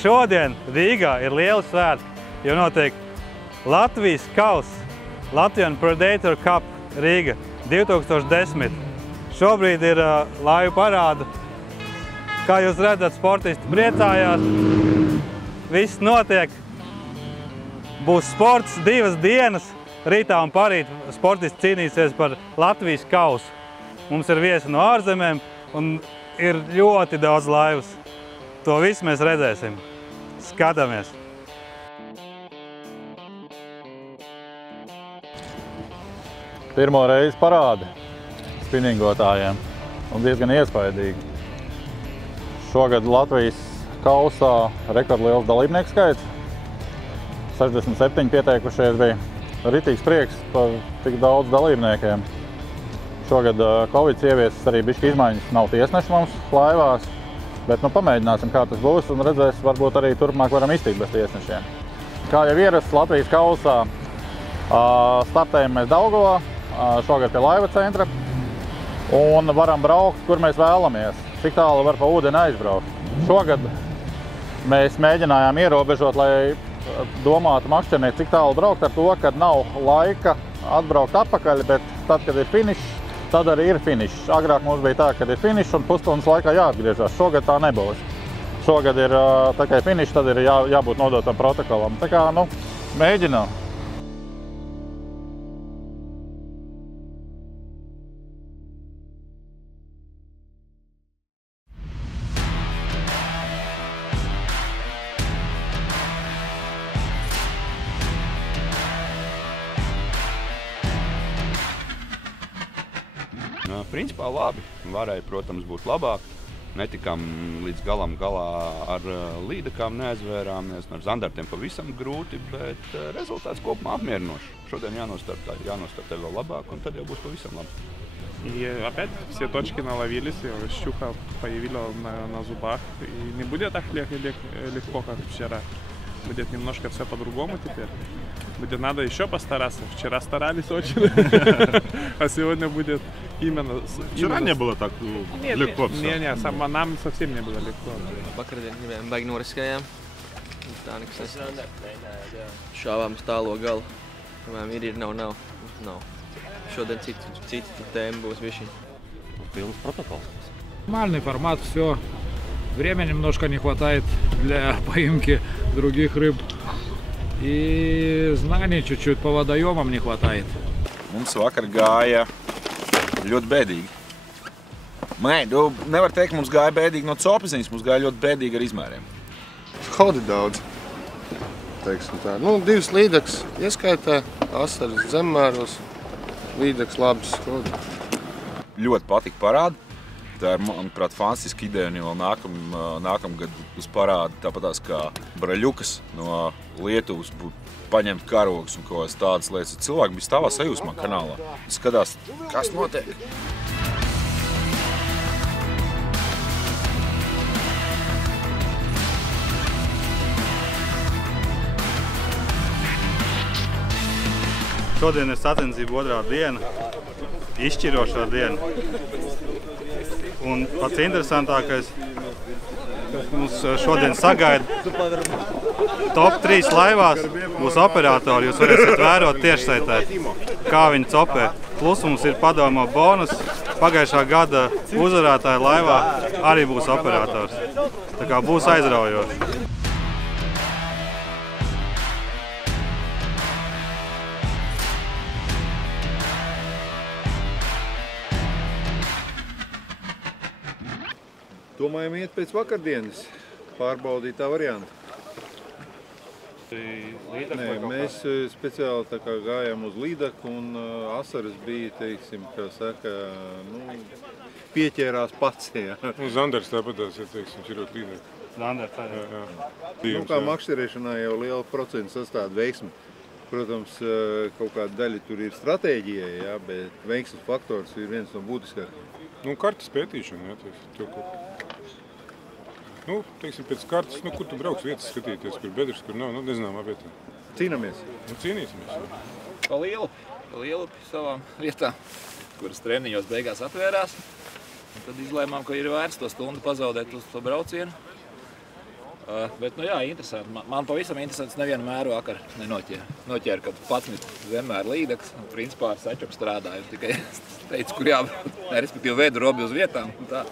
Šodien Rīgā ir liela svētki, jo notiek Latvijas kausa, Latvian Predator Cup Rīga 2010. Šobrīd ir laivu parāda. Kā jūs redzat, sportisti priecājās. Viss notiek. Būs sports 2 dienas. Rītā un parīt sportisti cīnīsies par Latvijas kausu. Mums ir viesi no ārzemēm un ir ļoti daudz laivas. To visu mēs redzēsim. Skatāmies! Pirmo reizi parādi spinningotājiem un diezgan iespaidīgi. Šogad Latvijas kausā rekordliels dalībnieku skaits. 67 pieteikušies bija. Ritīgs prieks par tik daudz dalībniekiem. Šogad Covid ieviesis arī bišķi izmaiņas, nav tiesneši mums laivās, bet nu pamēģināsim, kā tas būs un redzēs, varbūt arī turpmāk varam iztikt bez tiesnešiem. Kā jau ierasts Latvijas kausā, startējam mēs Daugavā, šogad pie laiva centra un varam braukt, kur mēs vēlamies, cik tālu var pa ūdeni aizbraukt. Šogad mēs mēģinājām ierobežot, lai domātu makšķernieki, cik tālu braukt ar to, kad nav laika atbraukt atpakaļ, bet tad, kad ir finišs, tad arī ir finišs. Agrāk mums bija tā, kad ir finišs un pusstundas laikā jāatgriežas. Šogad tā nebūs. Šogad ir tā kā finišs, tad ir jābūt nodotam protokolam. Tā kā, nu, mēģinām. Principā labi. Varēja, protams, būt labāk. Netikām līdz galam galā ar līdekām, neaizvērāmies. Ar zandartiem pavisam grūti, bet rezultāts kopumā apmierinošs. Šodien jānostartē vēl labāk, un tad jau būs pavisam labi. И опять все точки наловились, щука появилась на зубах. И не будет так легко, как вчера. Будет немножко все по-другому теперь. Будет надо еще постараться. Вчера старались очень, а сегодня будет именно... Вчера не было так легко все? Не, нам совсем не было легко. Vakardien baigi noriskējām. Tā nekas šāvām tālo galu. Ir, nav. Šodien citi tēma būs viši. Pilns protokols. Нормальный формат, все. Времени немножко не хватает для поимки других рыб. И знаний чуть-чуть по водоемам не хватает. Mums vakar gāja ļoti bēdīgi. Nevar teikt, mums gāja bēdīgi no copaziņas, mums gāja ļoti bēdīgi ar izmēriem. Skodi daudz, teiksim tā. Nu, 2 līdeks ieskaitē, asaras zemmēros, līdeks labs skodi. Ļoti patika parādi. Tā ir, manuprāt, fantastiska ideja, un jau nākamgad uz parādi tāpatās kā Braļukas no Lietuvas paņemt karogus un kaut kādas tādas lietas. Cilvēki bija stāvā sajūsmā kanālā. Skatās, kas notiek. Šodien ir sacensību 2. diena, izšķirošā diena. Un pats interesantākais, kas mums šodien sagaida, top 3 laivās būs operatori. Jūs varēsiet vērot tiešsaitē, kā viņi copē. Plus mums ir padomo bonus. Pagājušā gada uzvarētāja laivā arī būs operators. Tā kā būs aizraujoši. Domājam iet pēc vakardienas, pārbaudīt tā variantu. Nē, mēs speciāli tā kā gājām uz līdaku un asaras bija, teiksim, kā saka, nu, pieķērās pats, jā. Zandars tāpatās, ja teiksim, širot līdaku. Zandars, jā. Nu, kā makšķerēšanā jau liela procentu sastāda veiksme. Protams, kaut kāda daļa tur ir stratēģijai, jā, bet veiksmes faktors ir viens no būtiskākajiem. Nu, kartas pētīšana, jā, teiksim, nu, teiksim, pēc kartas, nu, kur tu brauks vietas skatīties, kur bedres, kur nav, nu, nezināmā vietā. Cīnamies? Nu, cīnīsimies, jā. Pa lielu savām vietām, kuras treniņos beigās atvērās. Tad izlēmām, ka ir vērts to stundu pazaudēt uz to braucienu. Bet, nu jā, interesanti. Man pavisam interesants nevienu mēru vakar nenoķēra, kad 11 Zemmēra līdeks. Principā ar sačupu strādāju, tikai teicu, kur jābūt. Respektīvi vedu robi uz vietām un tā.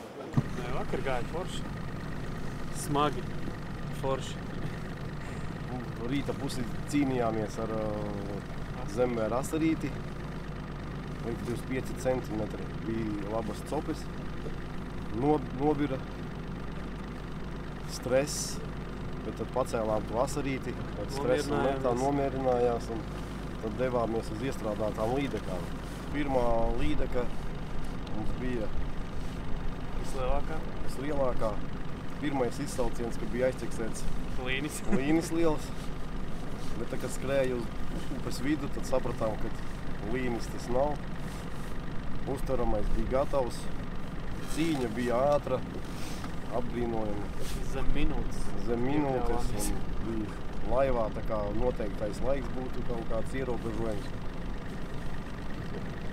Vakar gāja forši. Smagi. Forši. Rīta pusi cīnījāmies ar Zemmēra asarīti. Līdz 25 centimetri bija labas copes. Nobira. Stress. Bet tad pacēlām to asarīti. Tad stress un metā nomierinājās. Un tad devāmies uz iestrādātām līdekām. Pirmā līdeka mums bija vislielākā. Pirmais izsauciens, ka bija aizķeksēts līnis liels. Bet tad, kad skrēja uz upes vidu, tad sapratām, ka līnis tas nav. Uztveramais bija gatavs. Cīņa bija ātra. Apbrīnojami. Zem minūtes. Un bija laivā, tā kā noteiktais laiks būtu kaut kāds ierobežojums.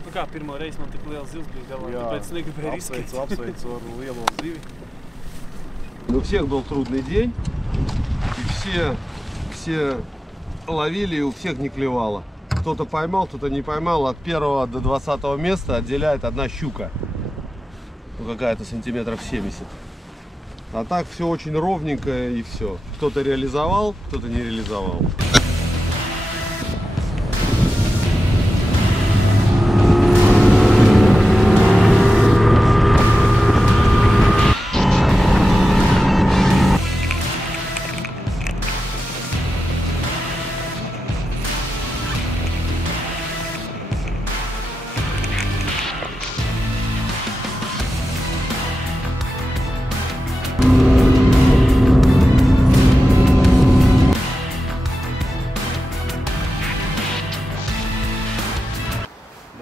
Nu kā, pirmo reizi man tik liels zivs bija galā, tāpēc negribēju riskēt. Apsveicu ar lielo zivi. У всех был трудный день, и все ловили, и у всех не клевало. Кто-то поймал, кто-то не поймал. От 1 до 20 места отделяет одна щука. Ну, какая-то сантиметров 70. А так все очень ровненько и все. Кто-то реализовал, кто-то не реализовал.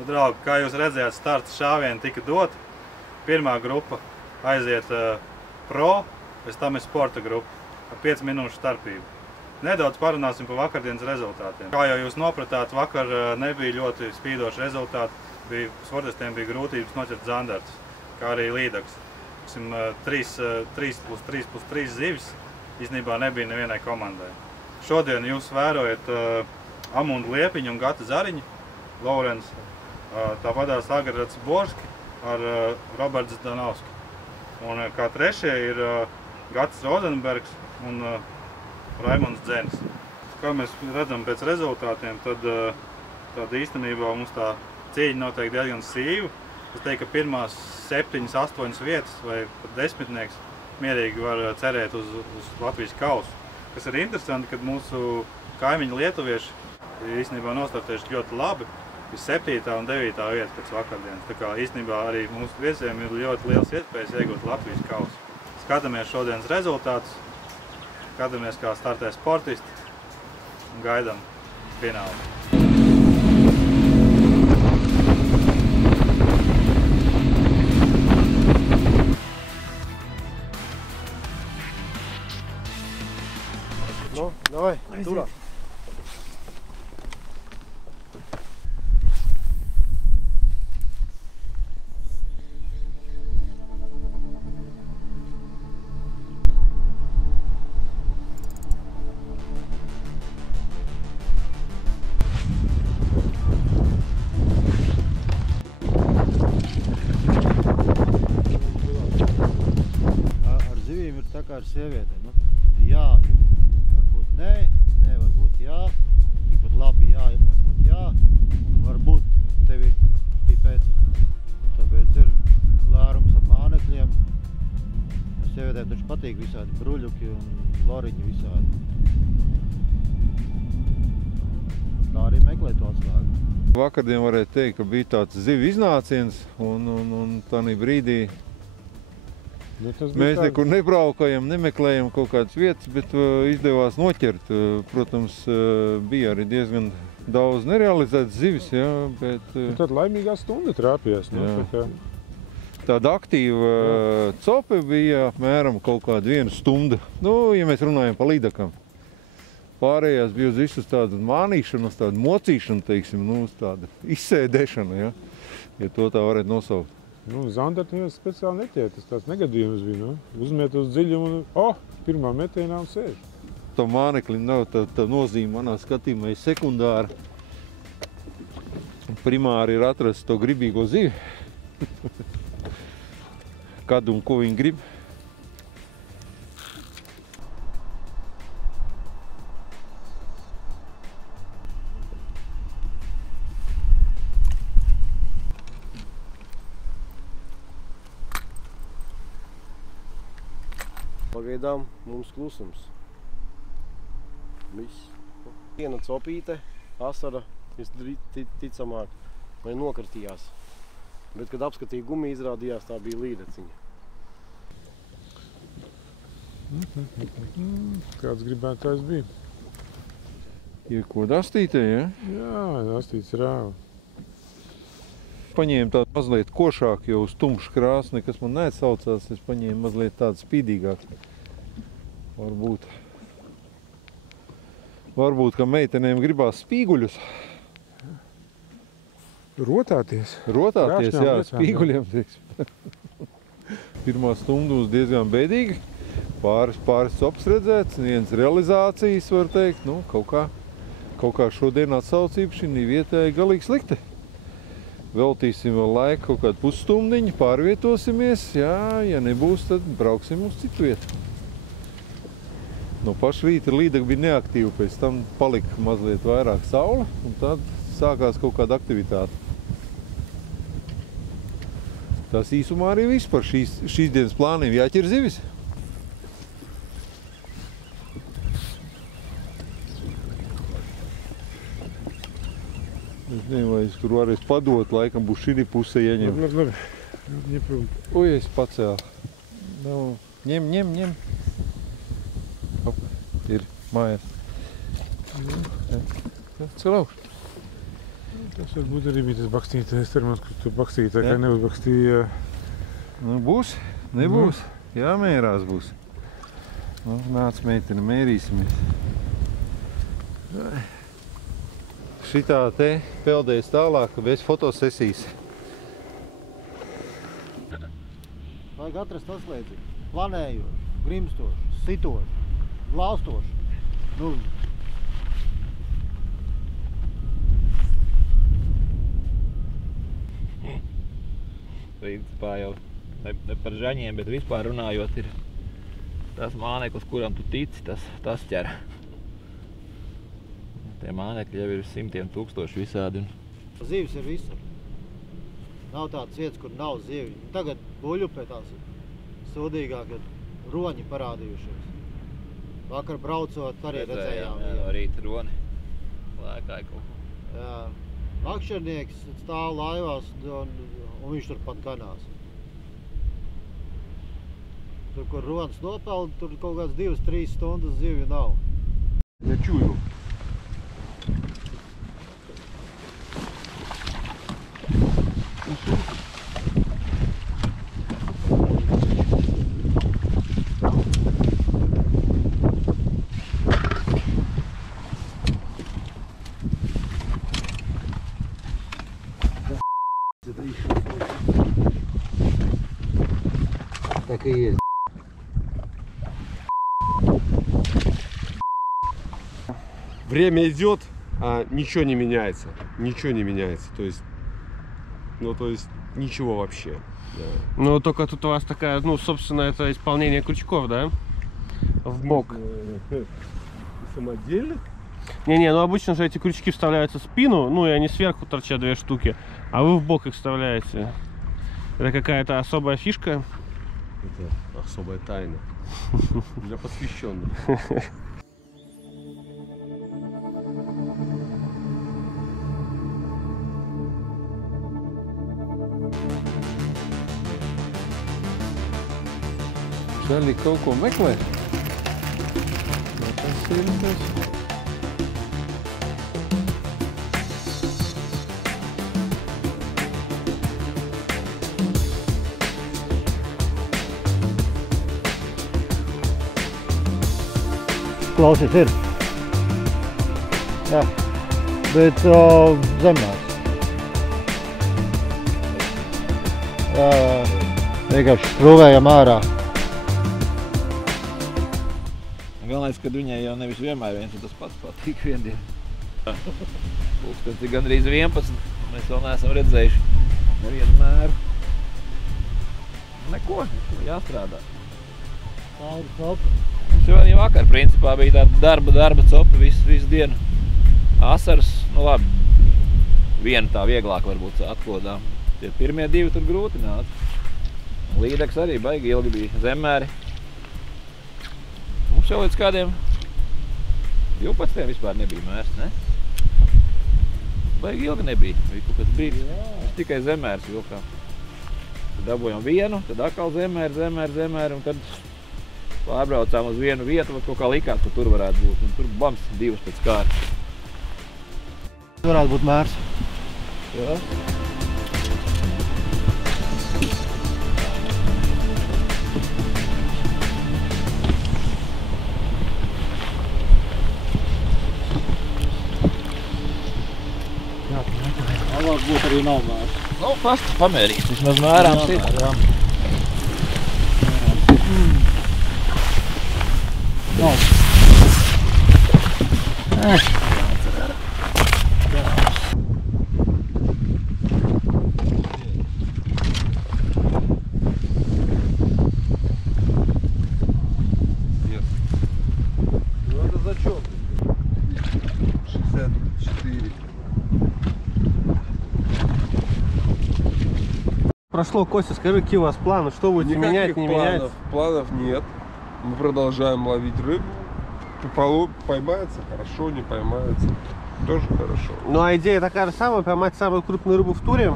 Draugi, kā jūs redzējāt, starta šāvieni tika dot. Pirmā grupa aiziet pro, pēc tam ir sporta grupa ar 5 minūšu starpību. Nedaudz parunāsim par vakardienas rezultātiem. Kā jau jūs nopratāt, vakar nebija ļoti spīdoši rezultāti. Sportistiem bija grūtības noķert zandartus, kā arī līdaks. 3+3+3 zivis īstenībā nebija nevienai komandai. Šodien jūs vērojat Amundu Liepiņu un Gata Zariņu, Laurens. Tāpatās Agarats Borski ar Roberts Danovski. Un kā trešie ir Gatis Rozenbergs un Raimonds Dzenis. Kā mēs redzam pēc rezultātiem, tad īstenībā mums tā cīņa noteikti diezgan sīva. Es teiktu, ka pirmās 7-8 vietas vai pat desmitnieks mierīgi var cerēt uz Latvijas kausu. Kas ir interesanti, kad mūsu kaimiņi lietuvieši īstenībā nostartējuši ļoti labi. 7. un 9. vieta pēc vakardienas. Tā kā īstenībā arī mūsu viesiem ir ļoti liels iespējas iegūt Latvijas kausu. Skatāmies šodienas rezultātus, skatāmies, kā startē sportisti un gaidām finālu. Nu, davai, turā. Ar sievietēm. Jā, varbūt nē, varbūt jā, tikpat labi jā, varbūt jā, varbūt tev ir pipēc, tāpēc ir lērums ar mānekļiem. Sievietēm taču patīk visādi bruļuki un loriņi visādi. Tā arī meklē to atslēgu. Vakardien varētu teikt, ka bija tāds zivu iznāciens un tādā brīdī mēs nekur nebraukājam, nemeklējam kaut kādas vietas, bet izdevās noķert. Protams, bija arī diezgan daudz nerealizētas zivis, jā, bet... Tad laimīgā stunda trāpījās. Tāda aktīva cope bija apmēram kaut kāda 1 stunda. Nu, ja mēs runājam par līdakam. Pārējās bija uz visu tādu mānīšanu, uz tādu mocīšanu, teiksim, uz tādu izsēdēšanu, ja to tā varētu nosaukt. Nu, Zandarta neviens speciāli netiek, tas tāds negadījums bija, nu. Uzmet uz dziļumu un, pirmā metienā un sēž. Tā mānekļi nav tā nozīme manā skatījumā ir sekundāra. Primāri ir atrast to gribīgo zivi. Kad un ko viņi grib. Pagaidām mums klusums. Viss. Viena copīte, asara, visticamāk, vai nokritījās. Bet, kad apskatīja gumiju, izrādījās, tā bija līdeciņa. Kāds gribētājs bija? Ir ko dastītē, ja? Jā, dastīts rāva. Paņēmu tādu mazliet košāku, jo uz tumšu krāsni, kas man neatsaucās, es paņēmu mazliet tādu spīdīgāku. Varbūt, ka meitenēm gribās spīguļus. Rotāties? Rotāties, jā, spīguļiem, teiksim. Pirmā stunda mums diezgan bēdīga. Pāris cops redzēts, viens realizācijas, var teikt. Nu, kaut kā šodien atsaucība šī vietā ir galīgi slikta. Veltīsim vēl laiku kaut kādu pusstundiņu, pārvietosimies. Jā, ja nebūs, tad brauksim uz citu vietu. No paša rīta līdeka bija neaktīva, pēc tam palika mazliet vairāk saule, un tad sākās kaut kāda aktivitāte. Tas īsumā arī viss par šīs dienas plāniem. Jāķer zivis. Es nezinu, vai es tur varēs padot, laikam būs šī pusē ieņem. Labi. Uj, es pacēlu. Nu, ņem. Hop, ir mājās. Celau. Tas varbūt arī bija tas bakstītais termos, kur tu bakstītāji, kā neuzbakstīja. Nu, būs, nebūs. Jā, mērās būs. Nu, nāc, meitene, mērīsimies. Šitā te peldēs tālāk bez fotosesijas. Vajag atrast atslēdzi. Planējoši, grimstoši, sitoši, glāstoši. Nu. Principā jau ne par žaņiem, bet vispār runājot ir tas māneklis, kuram tu tici, tas ķer. Tie mānekļi jau ir simtiem tūkstoši visādi. Zivis ir visur. Nav tādas vietas, kur nav zivju. Tagad buļupē tās sūdīgāk, kad roņi parādījušies. Vakar braucot arī redzējām. Jā, no rīta roni lēkāja kaut ko. Jā. Makšķernieks stāv laivās un viņš tur pat ganās. Tur, kur ronis nopeld, tur kaut kāds 2-3 stundas zivju nav. Я чую. Так и есть. Время идет, а ничего не меняется. Ничего не меняется. То есть ничего вообще. Да. Ну, только тут у вас такая, ну, собственно, это исполнение крючков, да? В бок. Самодельных? Не-не, ну обычно же эти крючки вставляются в спину, ну и они сверху торчат 2 штуки, а вы в бок их вставляете. Это какая-то особая фишка? Это особая тайна. Для посвященных. Šādi kaut ko meklē. Tas ir tas. Klausies, ir. Jā, bet zemās. vienkārši strūvējam ārā. Galvenais, ka viņai jau nevis vienmēr viens un tas pats patīk viendien. Pulkstens ir gandrīz 11, mēs vēl neesam redzējuši nevienu mēru. Neko, jāstrādā. Tā ir copa. Mums jau vakar principā bija tāda darba copa visu dienu. Asaras, nu labi, viena tā vieglāk varbūt atklodām. Tie pirmie divi tur grūti nāca. Līdeks arī baigi ilgi bija zemmēri. Mums jau līdz kādiem 12 vispār nebija mērs, ne? Baigi ilgi nebija, bija kaut kāds brīdis. Mēs tikai zemmērs vilkām. Tad dabojam vienu, tad atkal zemmēri, un tad pārbraucām uz vienu vietu, kaut kā likās, ka tur varētu būt. Un tur bams, divas pēc kārtas. Varētu būt mērs. Jā. Labāk būt arī nav mērs. Nu, pasta pamērīt, vismaz mērāms ir. Прошло, Костя, скажи, какие у вас планы? Что будете менять, не менять? Планов нет. Мы продолжаем ловить рыбу. Поймается хорошо, не поймается тоже хорошо. Ну а идея такая же самая, поймать самую крупную рыбу в туре?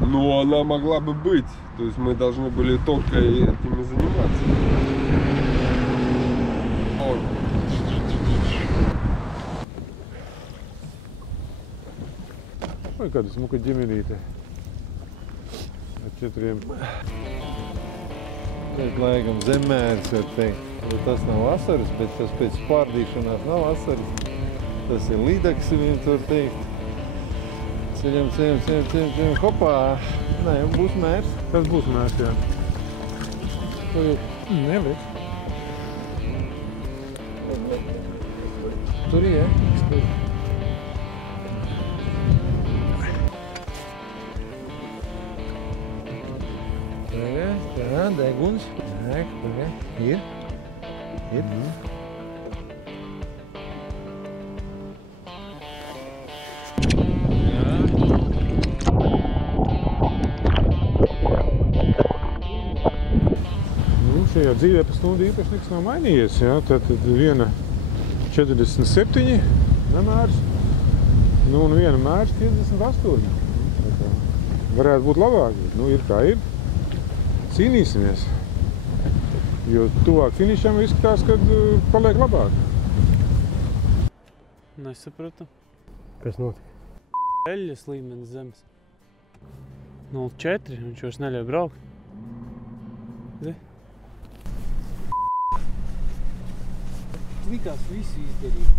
Ну, она могла бы быть. То есть мы должны были только этими заниматься. Vai kāda smuka ģimenīte ar 4. Tad laikam zemmērs, var teikt. Tas nav asaras, bet tas pēc pārdīšanās nav asaras. Tas ir līdeks, viņam var teikt. Ceļam, hopā. Nē, būs mērs. Tas būs mērs, jā. Tur ir neliks. Tur ir, jā. Tā, deguns. Ir. Šajā dzīvē pa stundu īpaši nekas nav mainījies. Ja? Tad viena 47 nemērs, nu, un viena mērs 58. Varētu būt labāk, bet nu, ir kā ir. Cīnīsimies, jo tuvāk finišam izskatās, kad paliek labāk. Nesapratu. Kas notika? Eļļas līmenis zemes. 0,4, viņš vairs neļauj braukt. Likās visu izdarīt.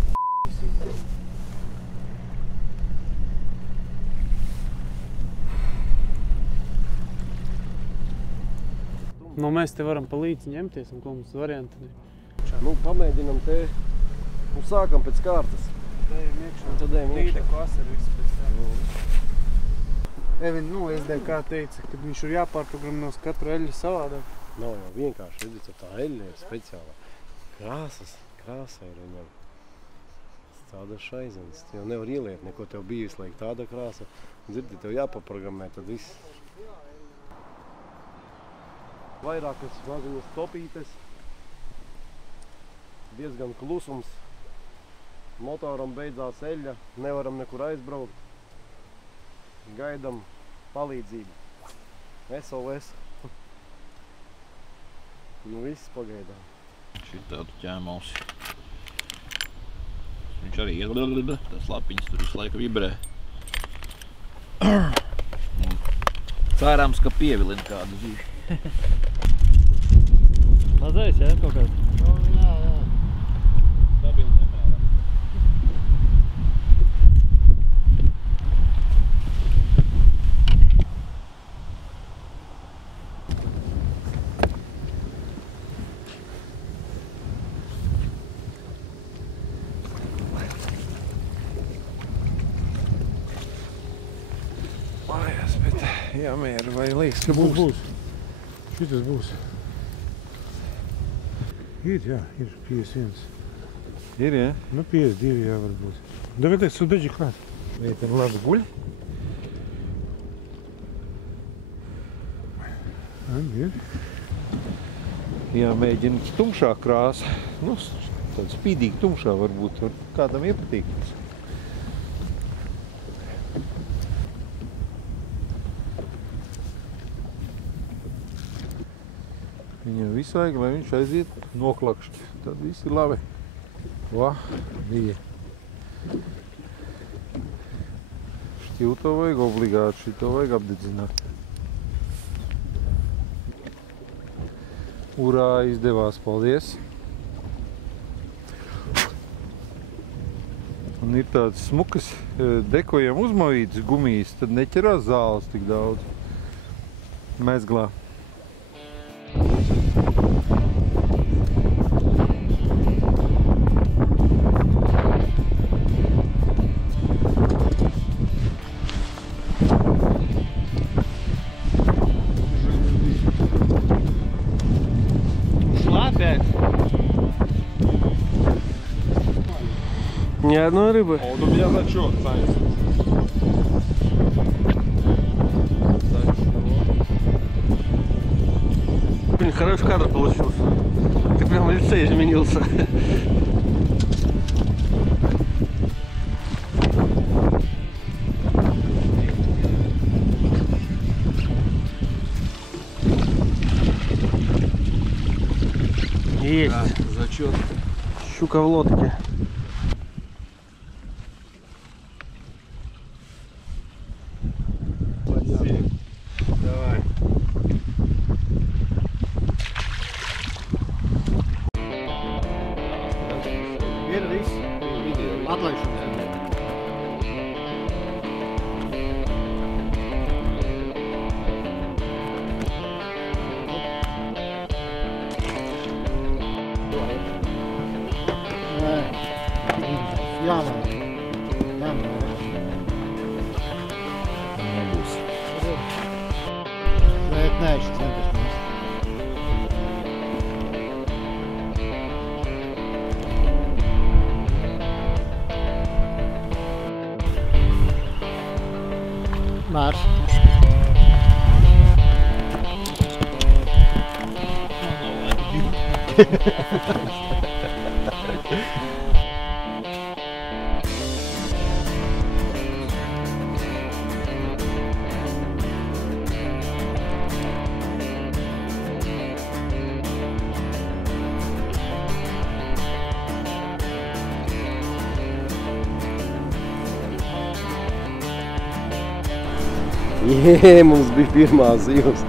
Nu, mēs te varam pa līdzi ņemties, un ko mums varianti ir? Nu, pamēģinam te, nu, sākam pēc kārtas. Dējam iekšā. Tad dējam iekšā. Līdeku asaru visu pēc tā. Evin, nu, SDK teica, ka viņš ir jāpārprograminās katru eļļu savādāk. Nav jau vienkārši, redziet, tā eļļa ir speciāla. Krāsa ir viņam. Tāda šaizenes. Tev nevar ieliet, neko tev bija visu laiku tāda krāsa. Dzirdi, tev jāpaprogrammē, tad viss. Vairākas maziņas topītes. Diezgan klusums. Motoram beidzās eļļa, nevaram nekur aizbraukt. Gaidam palīdzību. SOS. Nu viss pagaidām. Šitādu ķēmausi. Viņš arī iet, tās lapiņas tur visu laiku vibrē. Cerams, ka pievilina kādu zivi. Mazais, jā, kaut kāds? Jā. Stabili nemēram. jāmēra, vai liekas, ka būs? Būs. Šitas būs. Ir, jā, ir 51. Ir, jā? Nu, 52, jā, varbūt. Dagaties, sudaģi klāt. Vietam labi guļ. Ir. Jāmēģina tumšā krāsa. Nu, tāda spīdīga tumšā varbūt kādam iepatīk. Viņam visu vajag, lai viņš aiziet noklakšķi. Tad viss ir labi. Va, bija. Šķilto vajag obligāti, šito vajag apdedzināt. Urā, izdevās, paldies. Un ir tāds smukas dekojam uzmavītas gumijas, tad neķerās zāles tik daudz mezglā. Ни одной рыбы. Вот у меня зачет, Саня. Блин, хороший кадр получился. Ты прям в лице изменился. Есть. Да, зачет. Щука в лодке. Давай. Ir viss. Atlaišanas. Jāmēr. Nebūs. Bet nē, šis nepašmās. Mērs. Jē, mums bija pirmā zivs.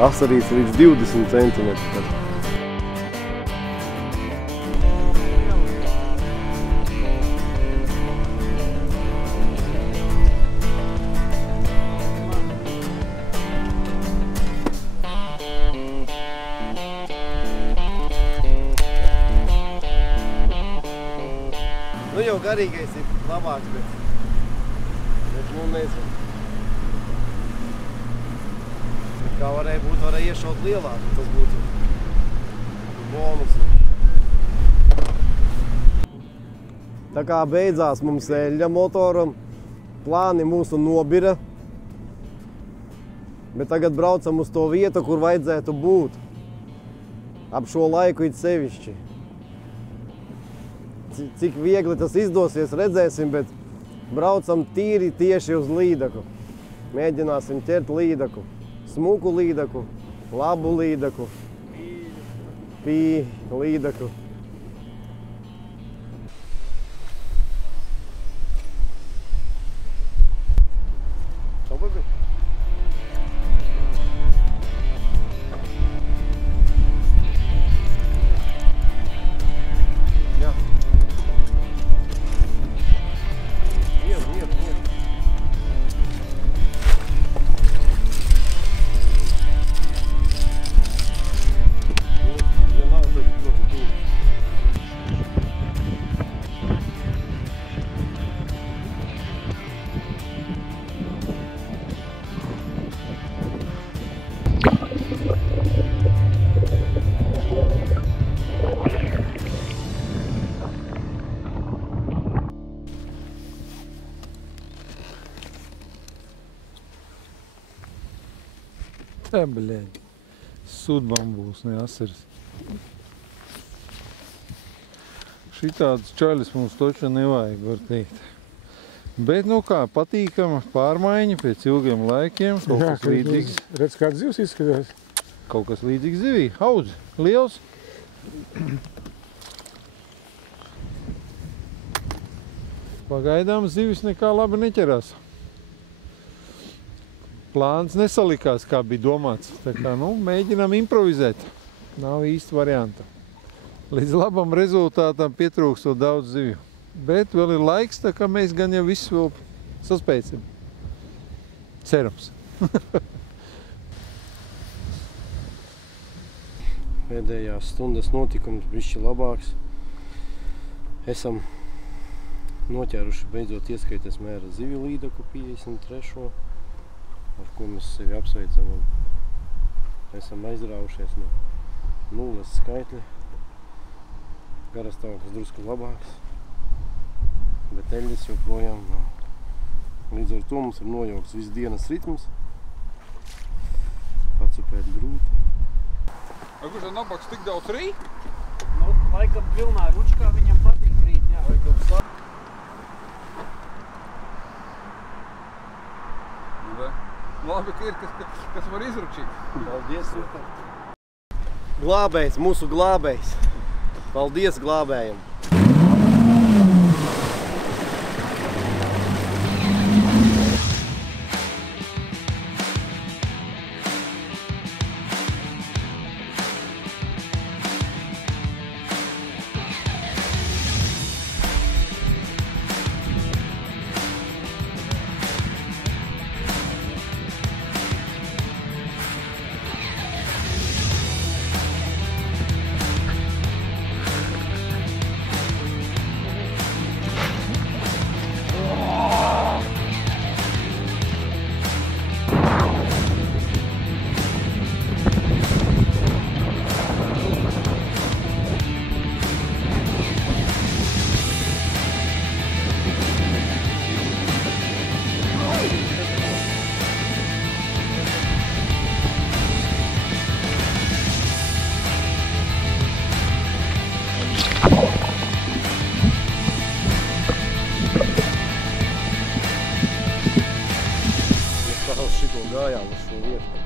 Asarīts līdz 20 centimetri. Nu jau garīgais ir labāks, bet nu nezinu. Kā varēja iešaut lielāk, tas būtu bonus. Tā kā beidzās mums eļļa motoram, plāni mūsu nobira, bet tagad braucam uz to vietu, kur vajadzētu būt. Ap šo laiku it sevišķi. Cik viegli tas izdosies, redzēsim, bet braucam tīri tieši uz līdaku. Mēģināsim ķert līdaku. Smuku līdaku, labu līdaku, līdaku. Bļaļ. Sudbambūs, ne asaras. Šitādas čaļas mums toču nevajag, var teikt. Bet, nu kā, patīkama pārmaiņa pēc ilgiem laikiem. Kaut kas līdzīgs. Redz, kāds zivs izskatās? Kaut kas līdzīgs zivī. Haudz, liels. Pagaidām zivis nekā labi neķerās. Plāns nesalikās, kā bija domāts. Tā kā, nu, mēģinām improvizēt. Nav īsti varianta. Līdz labam rezultātam pietrūkstot daudz zivju. Bet vēl ir laiks, tā kā mēs gan jau visu vēl saspēcam. Cerams. Pēdējās stundas notikums bišķi labāks. Esam noķēruši beidzot ieskaites mēra zivju līdaku 53. Ar ko mēs sevi apsveicam un esam aizrāvušies no nulles skaitļa. Garastāvoklis drusku labāks, bet eļļas joprojām nav. Līdz ar to mums ir nojaukts viss dienas ritms. Pacupēt grūti. Kurš tad nabaks tik daudz rīt? Nu, laikam pilnā ručkā viņam patīk rīt, jā. Labi, ka ir, kas var izručīt. Paldies, super. Glābējs, mūsu glābējs. Paldies glābējam.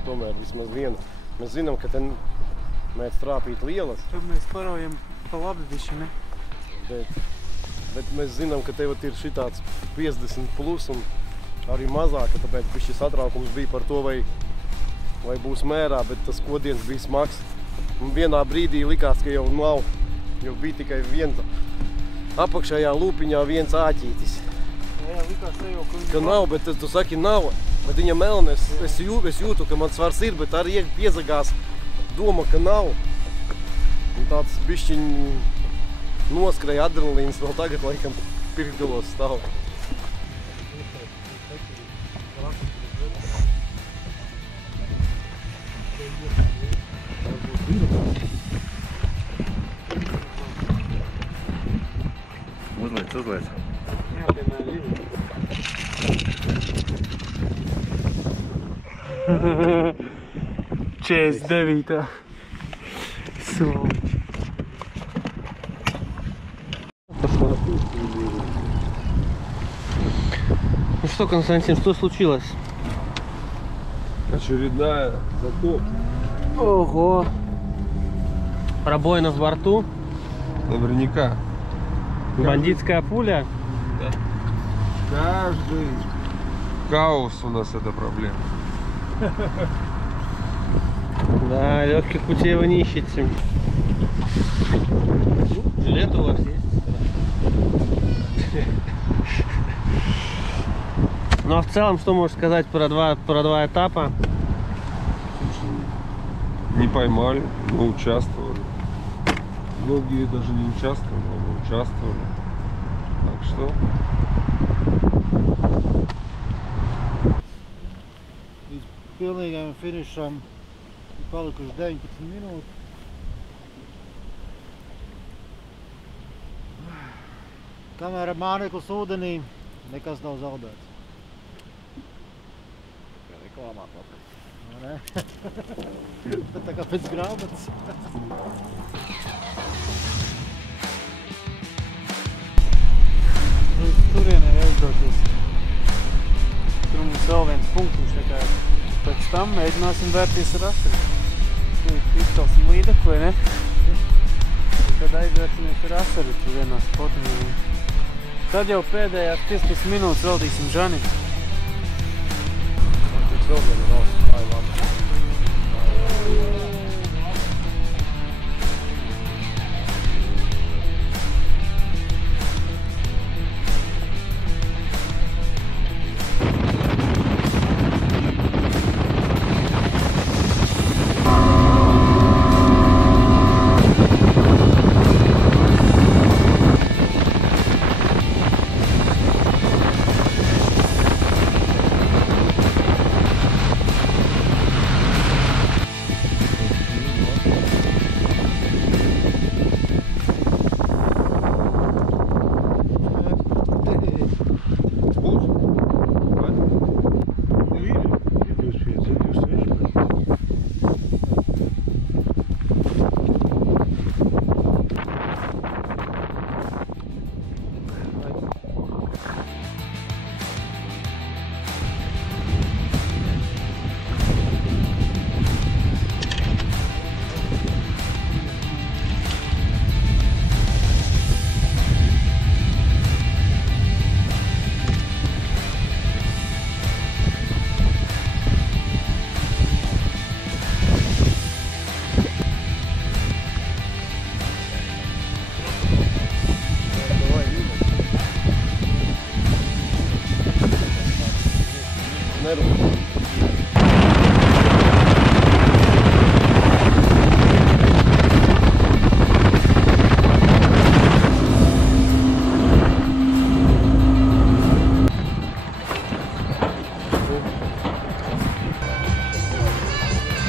Tomēr vismaz vienu. Mēs zinām, ka te mēdz trāpīt lielas. Tad mēs paraujam pa labi bišķi, ne? Bet mēs zinām, ka tev ir šitāds 50 plus un arī mazāk, tāpēc šis satraukums bija par to, vai būs mērā, bet tas kodiens bija smags. Un vienā brīdī likās, ka jau nav, jo bija tikai viens apakšējā lūpiņā viens āķītis. Jā, likās te jau, ka nav, bet tu saki nav. Bet viņa melna, es jūtu, ka man svars ir, bet arī piezagās doma, ka nav. Un tāds bišķiņ noskrēja adrenalīns vēl tagad, laikam, pirkgalos stāv. Uzliec. Jā, piemēr ir. 49. Сволочь. Ну что, Константин, что случилось? Очередная затоп. Ого! Пробоина в борту? Наверняка. Бандитская пуля? Да. Каждый хаос у нас это проблема. Да, легких путей вы не ищете. Жилет у вас есть? Ну а в целом, что можешь сказать про два этапа? Не поймали, но участвовали. Многие даже не участвовали, но участвовали. Так что... Pilnīgajam finišam ir palikuši 19 minūtes. Kamēr ir māneklis ūdenī, nekas nav zaudēts. Reklāmā papēc. Ne? Tā kā pēc grāmatas. Turienē aizdoties. Tur mums vēl viens punktiņš, tā kā pēc tam mēģināsim vērties ar asari. Izkalsim līdeku, vai ne? Tad aizvērsimies ar asari tur vienā spotiņā. Tad jau pēdējās 15 minūtes veltīsim Žani. Man tiks vēl viena valsts, tā ir labi.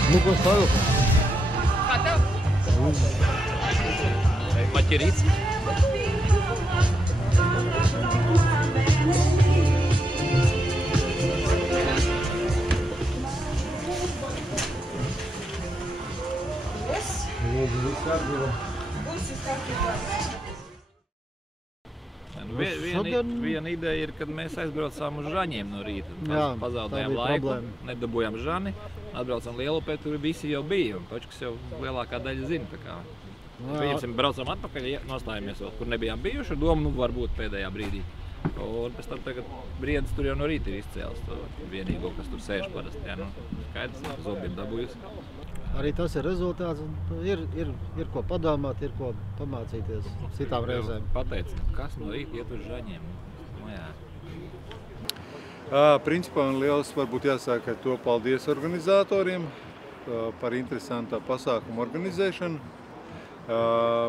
Nu, ko sajūta? Kā tev? Maķerīts. Viena ideja ir, kad mēs aizbraucām uz Žaņiem no rīta. Pazaudējām laiku, nedabūjām Žani, atbraucām Lielupē, tur visi jau bija, un točkas jau lielākā daļa zina. Pieņemsim, braucam atpakaļ, nostājamies vēl, kur nebijām bijuši, ar domu, varbūt pēdējā brīdī. Un pēc tam tagad briedis tur jau no rīta ir izcēlis, to vienīgo, kas tur sēž parasti. Skaidrs, zobiem dabūjusi. Arī tas ir rezultāts, un ir ko padomāt, ir ko pamācīties citām reizēm. Pateic, kas no rīta iet uz Žaņiem? Nu, jā. Principā liels varbūt jāsāk ar to paldies organizatoriem par interesantā pasākuma organizēšanu.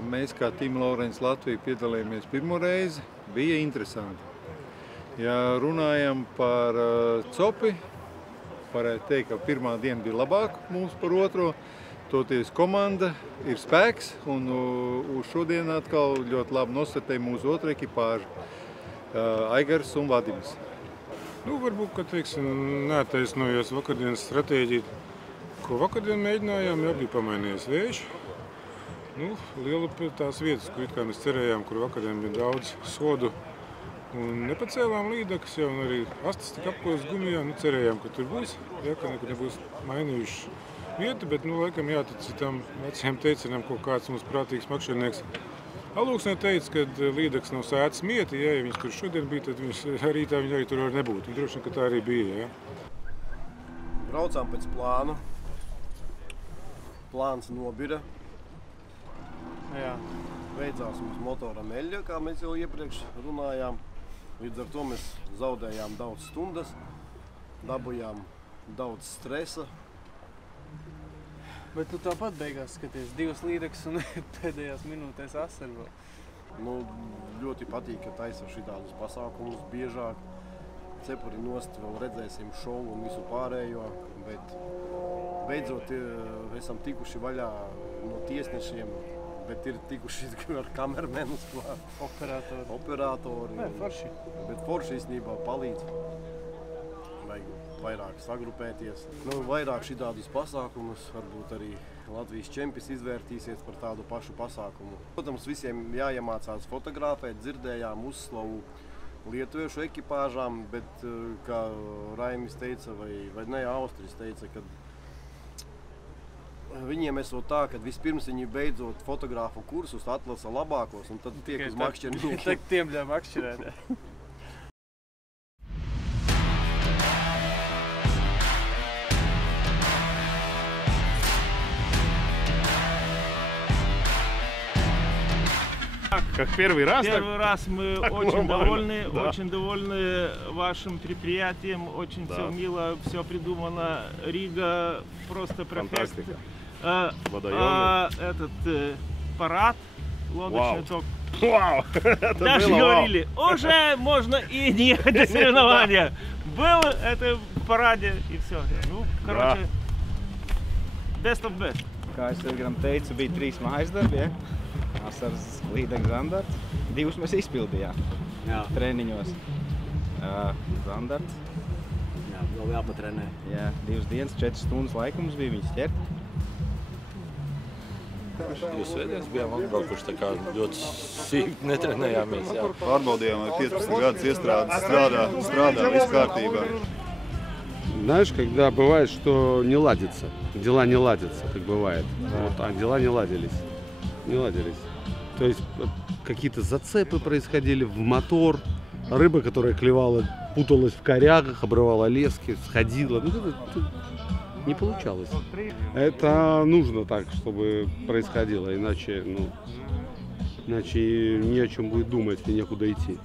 Mēs kā Team Lawrence Latvija piedalījāmies pirmo reizi, bija interesanti. Ja runājam par copi, varētu teikt, ka pirmā diena bija labāka mums par otro. Toties komanda ir spēks, un uz šodien atkal ļoti labi nostartēja mūsu otra ekipāža Aigars un Vadims. Nu, varbūt, ka, teiksim, neataisnojos vakardienas stratēģiju, ko vakardien mēģinājām, jau bija pamainījies vējš. Nu, Lielupē tās vietas, kur it kā mēs cerējām, kur vakardien bija daudz sodu, un nepacēlām līdekas jau, un arī astas tika apkojas gumijā, nu cerējām, ka tur būs, ja, ka nekur nebūs mainījuši vietu, bet, nu, laikam jātic tam vecajam teicienam, ko kāds mums prātīgs makšķernieks Alūksnē teica, ka līdekas nav sētas mieti, ja viņas tur šodien bija, tad viņas rītā viņi arī tur var nebūt, un droši vien, ka tā arī bija, ja. Braucām pēc plāna, plāns nobira. Jā, beidzās mums motora meļa, kā mēs jau iepriekš runājām. Līdz ar to mēs zaudējām daudz stundas, dabujām daudz stresa. Bet tu tāpat beigās skaties 2 līdekas un pēdējās minūtēs asari vēl. Nu, ļoti patīk, ka taisa šitādus pasākumus biežāk. Cepuri nost vēl redzēsim šovu un visu pārējo, bet beidzot esam tikuši vaļā no tiesnešiem. Bet ir tikuši ar kamermenus klāt. Operatori. Nē, forši. Bet forši īstenībā palīdz. Vajag vairāk sagrupēties. Nu, vairāk šitādus pasākumus, varbūt arī Latvijas čempions izvērtīsies par tādu pašu pasākumu. Protams, visiem jāiemācās fotografēt, dzirdējām uzslavu lietuviešu ekipāžām, bet, kā Raimis teica, vai ne, Austris teica, ka viņiem esot tā, ka vispirms viņi beidzot fotogrāfu kursus atlasa labākos un tad tiek uz makšķerniekiem. Tad tiem ļauj makšķerēt. Как первый раз? Первый раз мы так очень довольны вашим предприятием, очень все мило, все придумано. Рига просто профессия. Этот парад лодочный ток. Вау! Даже говорили, уже можно и не ехать на соревнования. Было это в параде и все. Ну, короче, best of best. Kā es Edgaram teicu, bija 3 mājas darbi, ja? Asaras, Līdeks, Zandarts. 2 mēs izpildījām treniņos. Zandarts. Jā, vēl jāpatrenē. Jā, 2 dienas, 4 stundas laika mums bija viņus ķert. Jūs svētdienas bijām atbraukuši, tā kā ļoti sīk netrenējāmies. Jā. Pārbaudījām, vai 15 gadus iestrādes strādā viss kārtībā. Знаешь, когда бывает, что не ладится, дела не ладятся, как бывает, вот, а дела не ладились. То есть какие-то зацепы происходили в мотор, рыба, которая клевала, путалась в корягах, обрывала лески, сходила. Ну, это не получалось. Это нужно так, чтобы происходило, иначе не о чем будет думать и некуда идти.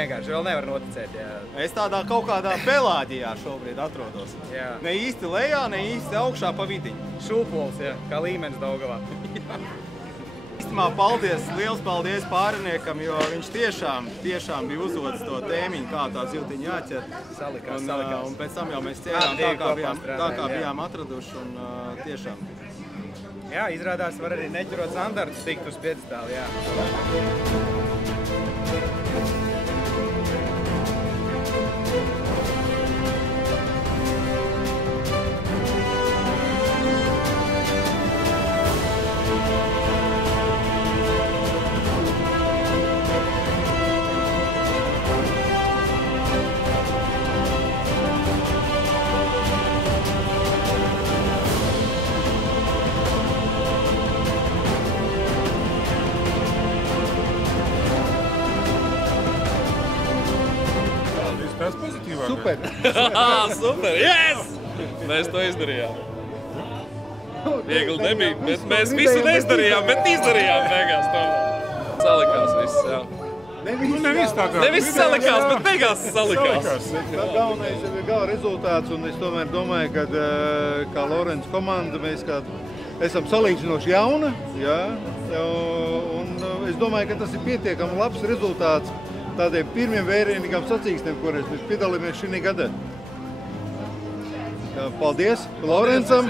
Vienkārši vēl nevar noticēt, jā. Es tādā kaut kādā pelāģijā šobrīd atrodos. Jā. Ne īsti lejā, ne īsti augšā pa vidiņu. Šūpols, jā, kā līmenis Daugavā. Īstumā paldies, liels paldies pāriniekam, jo viņš tiešām bija uzvodis to tēmiņu, kā tā ziltiņa jāķer. Salikās. Un pēc tam jau mēs ķērām tā, kā bijām atraduši un tiešām. Jā, izrādās var arī neķerot Zandartus tikt uz piedestāli, jā. Super! Super! Yes! Mēs to izdarījām. Viegli nebija, bet mēs visu neizdarījām, bet izdarījām beigās to. Salikās viss, jā. Nevis salikās, bet beigās salikās. Galvenais ir gala rezultāts, un es tomēr domāju, ka kā Lorenz komanda mēs esam salīdzinoši jauna, jā, un es domāju, ka tas ir pietiekami labs rezultāts tādiem pirmiem vērienīgām sacīkstiem, kurēs mēs piedalāmies šī gadā. Paldies Lorencam,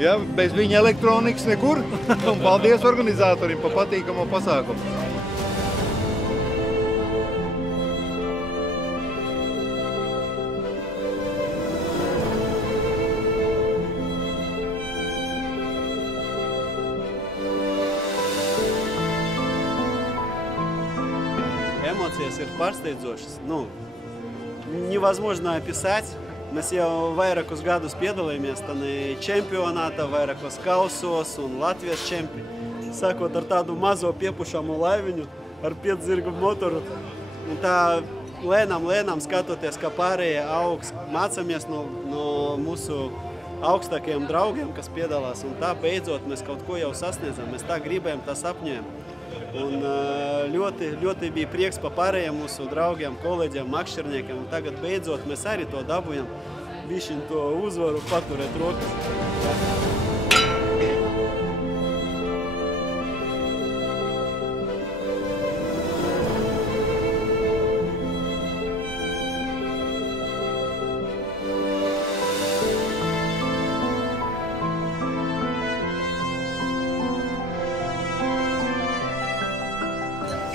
ja, bez viņa elektronikas nekur, un paldies organizatoriem par patīkamo pasākumu. Эмоцijas ir pārsteidzošas. Невозможно описать. Mēs jau vairākus gadus piedalījāmies čempionātā, vairākos kausos un Latvijas čempioni. sākot ar tādu mazo piepušamo laiviņu ar 5 zirgu motoru. Un tā lēnām skatoties, kā pārējie augs, mācāmies no mūsu augstākajiem draugiem, kas piedalās. Un tā beidzot mēs kaut ko jau sasniedzam. Mēs tā gribējam, tā sapņojam. Un ļoti bija prieks pa pārējiem mūsu draugiem, kolēģiem, makšķerniekiem. Un tagad beidzot mēs arī to dabujam, bišķiņ to uzvaru paturēt rokas.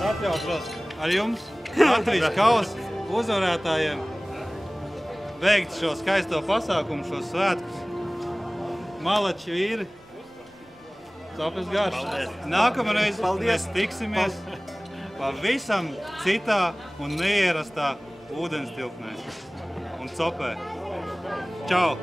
Atļaušos ar jums, Latvijas kausa uzvarētājiem, beigt šo skaisto pasākumu, šo svētkus. Malači vīri, topes garš. Nākamreiz mēs tiksimies pavisam citā un neierastā ūdens tilpnē un copē. Čau!